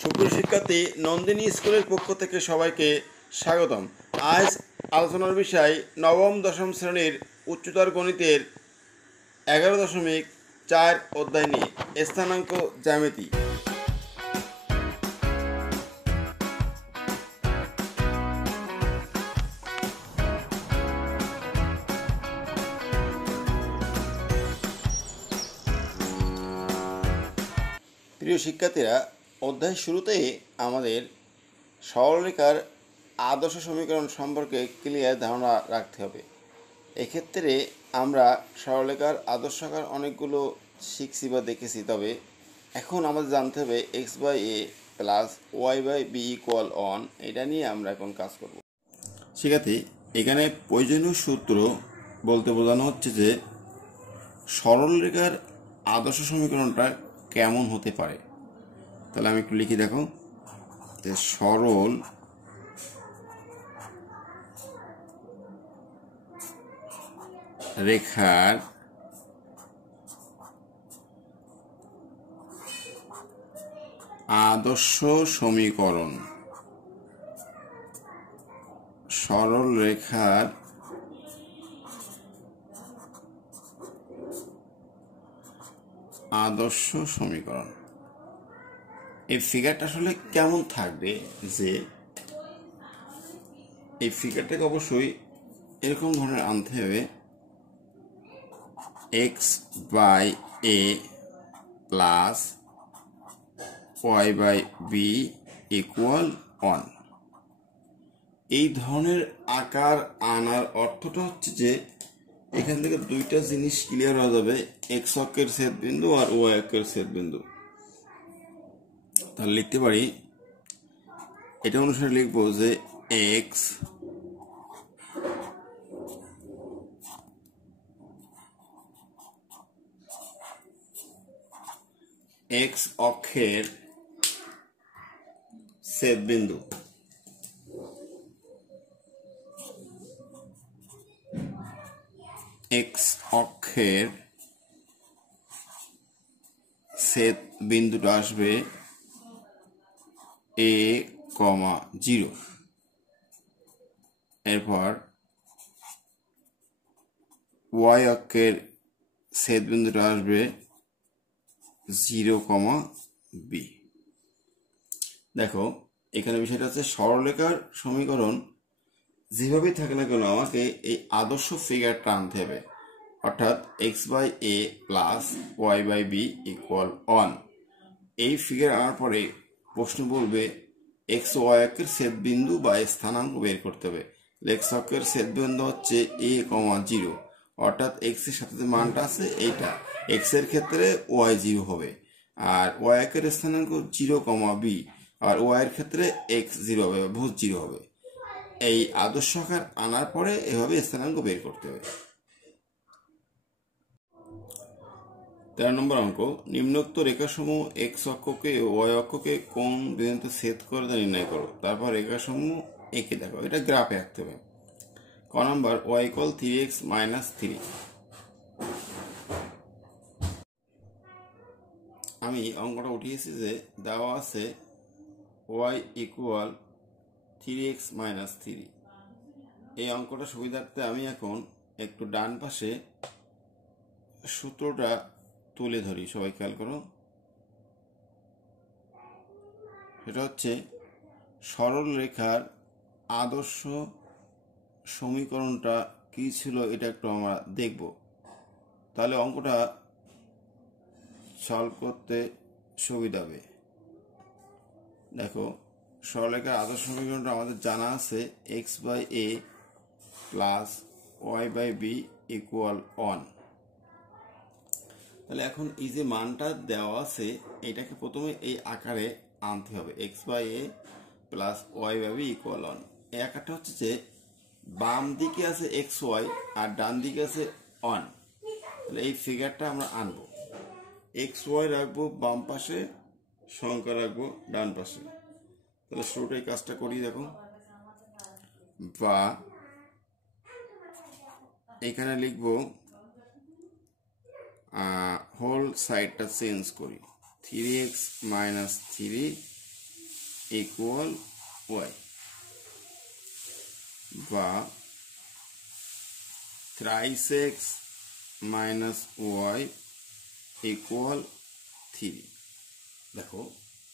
সুপ্রিয় শিক্ষার্থী, নন্দিনী স্কুলের পক্ষ থেকে সবাইকে স্বাগতম। আজ আলোচনার বিষয় নবম দশম শ্রেণীর উচ্চতর গণিতের 11.4 অধ্যায় নিয়ে স্থানাঙ্ক জ্যামিতি। প্রিয় শিক্ষার্থীরা, অধ্যায় শুরুতেই আমাদের সরলরেখার আদর্শ সমীকরণ সম্পর্কে ক্লিয়ার ধারণা রাখতে হবে। এক্ষেত্রে আমরা সরলরেখার আদর্শাকার অনেকগুলো শিখছি বা দেখেছি, তবে এখন আমাদের জানতে হবে x by a plus y by b equal one, এটা নিয়ে আমরা এখন কাজ করব। শিক্ষার্থী, এখানে প্রয়োজনীয় সূত্র বলতে বোঝানো হচ্ছে যে সরলরেখার আদর্শ সমীকরণটা কেমন হতে পারে। তাহলে আমি একটু লিখি, দেখো যে সরল রেখার আদর্শ সমীকরণ, সরল রেখার আদর্শ সমীকরণ। এই ফিগারটা আসলে কেমন থাকবে, যে এই ফিগারটাকে অবশ্যই এরকম ধরনের আনতে হবে, x by a plus y by b equal one. এই ধরনের আকার আনার অর্থটা হচ্ছে যে এখান থেকে দুইটা জিনিস ক্লিয়ার হয়ে যাবে, এক্স অক্ষের ছেদবিন্দু আর ওয়াই অক্ষের ছেদবিন্দু। তাহলে লিখতে পারি, এটা অনুসারে লিখবো যে এক্স এক্স অক্ষের ছেদবিন্দু এক্স অক্ষের ছেদ বিন্দুটা আসবে a, 0। এরপর ওয়াই অক্ষের ছেদ বিন্দুটা আসবে 0, b। দেখো, এখানে বিষয়টা হচ্ছে সরলরেখার সমীকরণ যেভাবেই থাকে না কেন আমাকে এই আদর্শ ফিগারটা আনতে হবে, অর্থাৎ x by a plus y by b equal one. এই ফিগার আনার পরে প্রশ্ন বলবে এক্স ওয়াই অক্ষের ছেদবিন্দু বা স্থানাঙ্ক বের করতে হবে। এক্স অক্ষের ছেদবিন্দু হচ্ছে a, 0, অর্থাৎ এক্স এর সাথে যে মানটা আছে এইটা, এক্স এর ক্ষেত্রে ওয়াই 0 হবে, আর ওয়াই অক্ষের স্থানাঙ্ক 0, b, আর ওয়াই এর ক্ষেত্রে এক্স 0 হবে, ভুজ 0 হবে। এই আদর্শ আকার আনার পরে এভাবে স্থানাঙ্ক বের করতে হবে। 13 নম্বর অঙ্ক, নিম্নোক্ত রেখাসমূহ এক্স অক্ষকে ওয়াই অক্ষকে কোন বিন্দুতে ছেদ করে তা নির্ণয় করো। তারপর রেখাসমূহ এঁকে দেখো, এটা গ্রাফে আঁকতে হবে। ক নম্বর, ওয়াই ইকুয়াল 3x মাইনাস 3। আমি অঙ্কটা উঠিয়েছি যে দেওয়া আছে ওয়াই ইকুয়াল 3x মাইনাস 3। এই অঙ্কটা সুবিধার্থে আমি এখন একটু ডান পাশে সূত্রটা তুলে ধরি, সবাই খেয়াল করো। সেটা হচ্ছে সরল রেখার আদর্শ সমীকরণটা কি ছিল, এটা একটু আমরা দেখব, তাহলে অঙ্কটা সলভ করতে সুবিধা হবে। দেখো, সরলরেখার আদর্শ সমীকরণটা আমাদের জানা আছে x by a plus y by b equal one. তাহলে এখন এই যে মানটা দেওয়া আছে এটাকে প্রথমে এই আকারে আনতে হবে, x by a plus y by b equal one. এই আকারটা হচ্ছে যে বাম দিকে আছে এক্স ওয়াই আর ডান দিকে আছে ওয়ান। তাহলে এই ফিগারটা আমরা আনবো, এক্স ওয়াই রাখবো বাম পাশে, সংখ্যা রাখবো ডান পাশে। তাহলে শুরুটা এই কাজটা করি, দেখো, বা এখানে লিখবো হোল সাইডটা চেঞ্জ করি, 3x মাইনাস 3 ইকুয়াল ওয়াই, বা thrice X minus Y equal 3। দেখো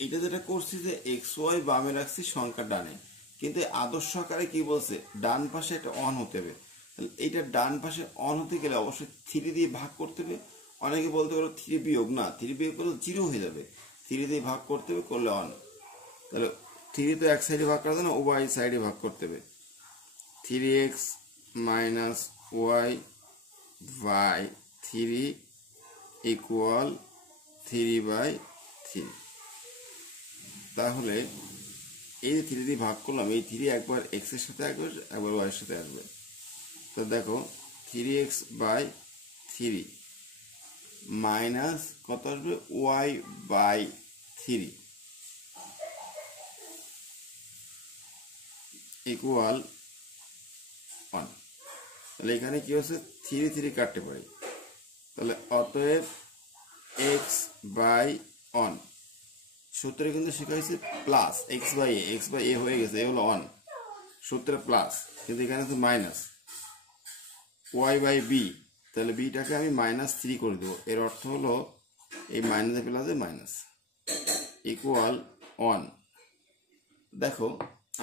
এটা যেটা করছি যে এক্স ওয়াই বামে রাখছি, সংখ্যা ডানে, কিন্তু আদর্শ আকারে কি বলছে, ডান পাশে একটা অন হতে হবে। তাহলে এইটা ডান পাশে অন হতে গেলে অবশ্যই 3 দিয়ে ভাগ করতে হবে। অনেকে বলতে পারো 3 বিয়োগ, না, 3 বিয়োগ করলে 0 হয়ে যাবে, 3 দিয়ে ভাগ করতে হবে, করলে অন। তাহলে 3 তো এক সাইডে ভাগ করা যায় না, ওয়াই সাইডে ভাগ করতে হবে। 3x minus Y by 3 equal 3/3। তাহলে এই যে 3 দিয়ে ভাগ করলাম, এই 3 একবার এক্স এর সাথে আসবে, একবার ওয়াই এর সাথে আসবে। তো দেখো 3x/3 মাইনাস কত আসবে, y/3 ইকুয়াল 1। তাহলে এখানে কি হচ্ছে, 3 3 কাটতে পারি। তাহলে অতএব x/1, সূত্রে কিন্তু শিখাইছে প্লাস x/a হয়ে গেছে, এ হলো 1, সূত্রে প্লাস, কিন্তু এখানে তো মাইনাস y/b। তাহলে বিটাকে আমি -3 করে দেবো। এর অর্থ হলো এই মাইনাসে প্লাসে মাইনাস ইকুয়াল 1। দেখো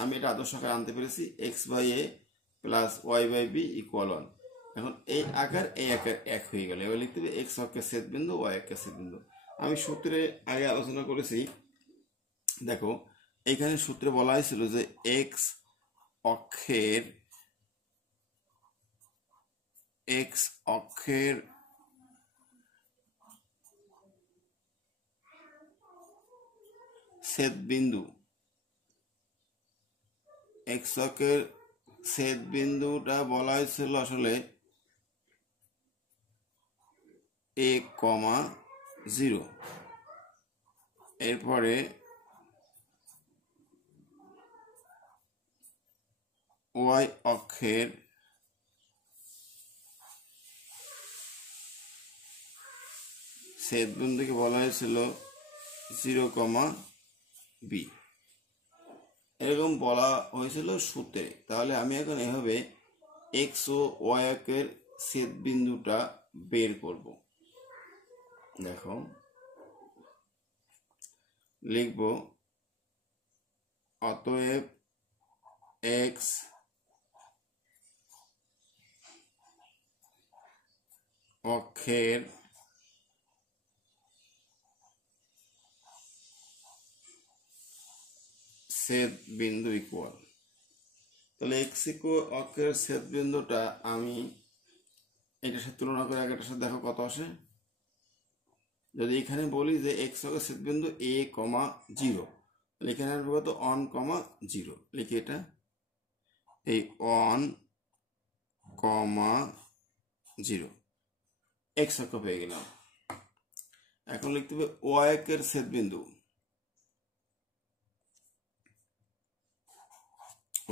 আমি এটা আদর্শ আকারে আনতে পেরেছি, x/a প্লাস y/b ইকুয়াল 1। এখন এই আকার এই আকার এক হয়ে গেল। এবার লিখতে হবে এক্স অক্ষের ছেদবিন্দু, ওয়াই অক্ষের ছেদবিন্দু। আমি সূত্রে আগে আলোচনা করেছি। দেখো এইখানে সূত্রে বলা হয়েছিল যে এক্স অক্ষের ছেদবিন্দু, এক্স অক্ষের ছেদবিন্দুটা বলা হয়েছিল আসলে a,0। এরপরে ওয়াই অক্ষের ছেদবিন্দুকে বলা হয়েছিল 0,b, এরকম বলা হয়েছিল সূত্রে। তাহলে আমি এখন এভাবে এক্স ও ওয়াই অক্ষের ছেদবিন্দুটা বের করব। দেখো লিখব অতএব এক্স অক্ষের ছেদবিন্দু ইকুয়াল, তাহলে এক্স অক্ষের ছেদবিন্দুটা আমি এটার সাথে তুলনা করে আগেটার সাথে দেখো কত আসে। যদি এখানে বলি যে এক্স অক্ষের ছেদবিন্দু a,0, তাহলে এখানে আসবে কত 1,0। লিখি এটা, এই 1,0 এক্স অক্ষ পেয়ে গেলাম। এখন লিখতে হবে ওয়াই অক্ষের ছেদবিন্দু,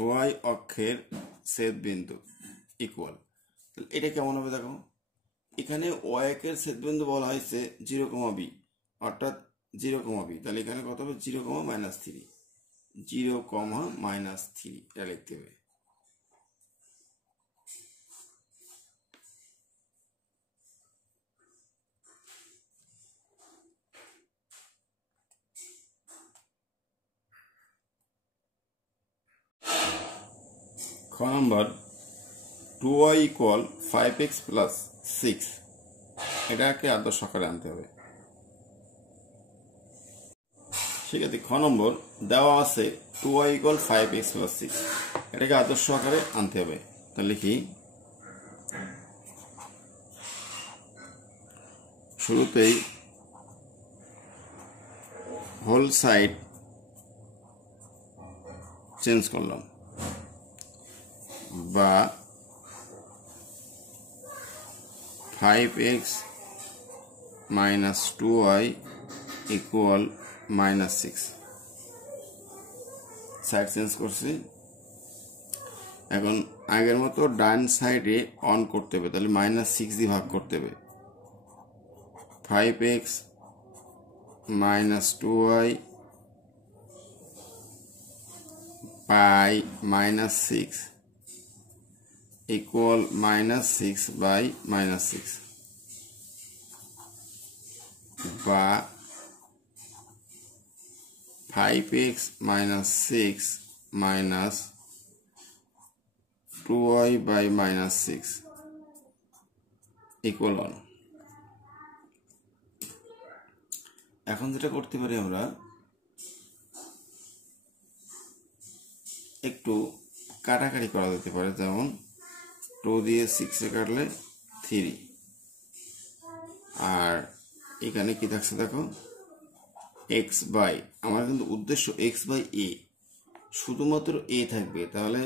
ওয়াই অক্ষের ছেদবিন্দু ইকুয়াল, তাহলে এটা কেমন হবে দেখো, এখানে ওয়াই অক্ষের ছেদবিন্দু বলা হয়েছে 0,b, অর্থাৎ 0,b, তাহলে এখানে কত হবে 0,-3, 0,-3 এটা লিখতে হবে। খ নম্বর 2y ইকুয়াল 5x প্লাস 6, এটাকে আদর্শ আকারে আনতে হবে। ঠিক আছে, খ নম্বর দেওয়া আছে 2y ইকুয়াল 5x প্লাস 6, এটাকে আদর্শ আকারে আনতে হবে। তাহলে লিখি, শুরুতেই হোল সাইড চেঞ্জ করলাম, বা 5x minus 2y equal -6, side change করছি। এখন আগের মতো ডান সাইডে অন করতে হবে, তাহলে -6 দিয়ে ভাগ করতে হবে। 5x minus 2y by minus 6 equal minus 6 by minus 6 বা 5x minus 6 minus 2y by minus 6 equal 1। এখন যেটা করতে পারি আমরা একটু কাটাকাটি করা যেতে পারে, যেমন 2 দিয়ে 6 এ কাটলে 3, আর এখানে কি থাকছে দেখো x বাই, আমার কিন্তু উদ্দেশ্য x বাই a, শুধুমাত্র a থাকবে, তাহলে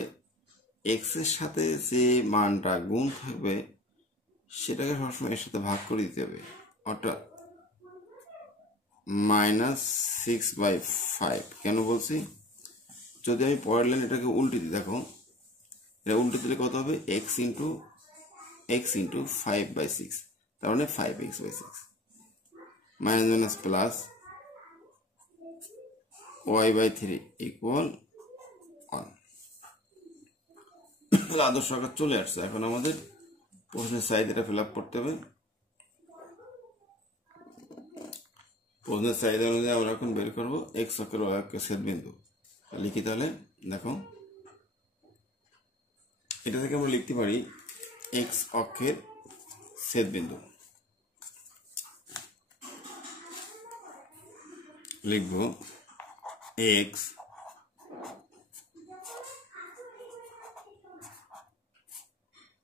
x এর সাথে যে মানটা গুণ থাকবে সেটাকে সবসময় এর সাথে ভাগ করে দিতে হবে, অর্থাৎ -6/5। কেন বলছি, যদি আমি পরের লাইন এটাকে উল্টে দিই, দেখো এটা উল্টে দিলে কত হবে, x ইন্টু 5/6, তার মানে 5x/6 minus minus plus y/3 equal 1। তাহলে আদর্শ আকার চলে আসছে। এখন আমাদের প্রশ্নের সাইজ এটা ফিল আপ করতে হবে। প্রশ্নের সাইজ অনুযায়ী আমরা এখন বের করবো x অক্ষের y অক্ষের ছেদবিন্দু। লিখি তাহলে, দেখো এটা থেকে আমরা লিখতে পারি x অক্ষের ছেদবিন্দু, লিখব x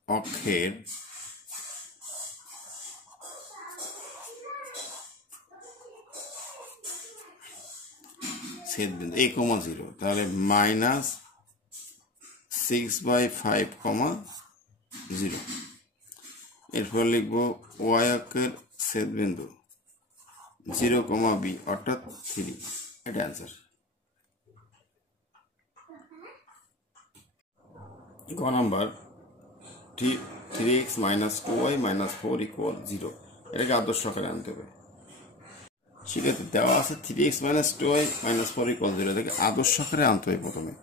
অক্ষের ছেদবিন্দু a,0, তাহলে -6/5, 0। এরপর লিখব y অক্ষের ছেদবিন্দু 0, b অর্থাৎ 3। এটা অ্যান্সার। গ নাম্বার 3x - 2y - 4 = 0, এটাকে আদর্শ আকারে আনতে হবে। সেক্ষেত্রে দেওয়া আছে 3x - 2y - 4 = 0, এটাকে আদর্শ আকারে আনতে হবে প্রথমে।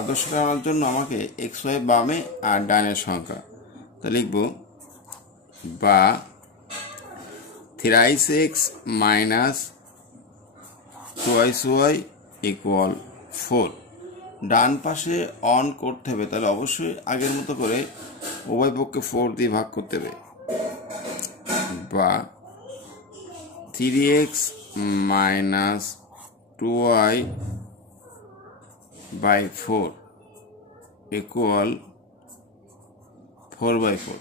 আদর্শ আকারে আনার জন্য আমাকে x y বামে আর ডানের সংখ্যা, তা লিখব বা 3x - 2y = 4। ডান পাশে অন করতে হবে, তাহলে অবশ্যই আগের মতো করে উভয় পক্ষে 4 দিয়ে ভাগ করতে হবে, বা 3x - 2y / 4 = 4/4।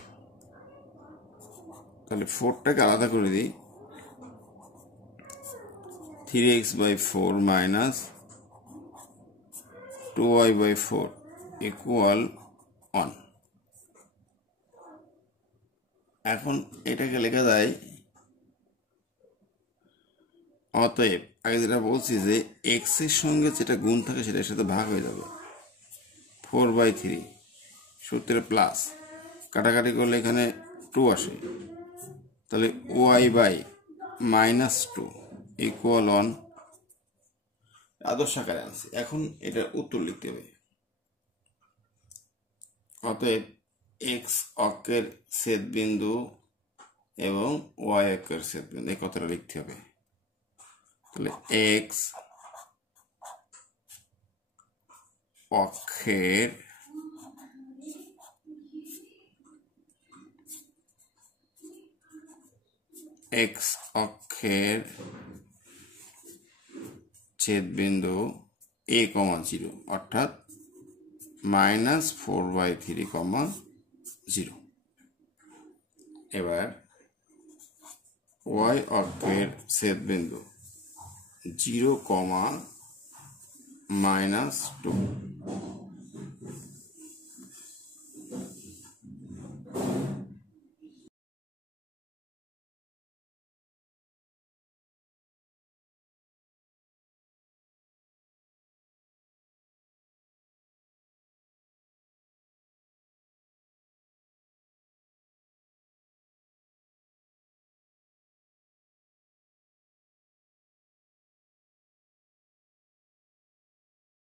তাহলে 4টাকে আলাদা করে দিই, 3x/4 - 2y/4 = 1। এখন এটাকে লেখা যায়, অতএব আগে যেটা বলছি যে x এর সঙ্গে যেটা গুণ থাকে সেটার সাথে ভাগ হয়ে যাবে, 4/3 সূত্রে প্লাস, কাটাকাটি করলে এখানে 2 আসে, তাহলে y/-2 = 1। আদর্শ আকারে আছে। এখন এটার উত্তর লিখতে হবে। অতএব x অক্ষের ছেদবিন্দু এবং y অক্ষের ছেদবিন্দু, এই কথাটা লিখতে হবে। তাহলে x অক্ষের ছেদবিন্দু a,0 অর্থাৎ -4/3, 0। এবার y অক্ষের ছেদবিন্দু 0, -2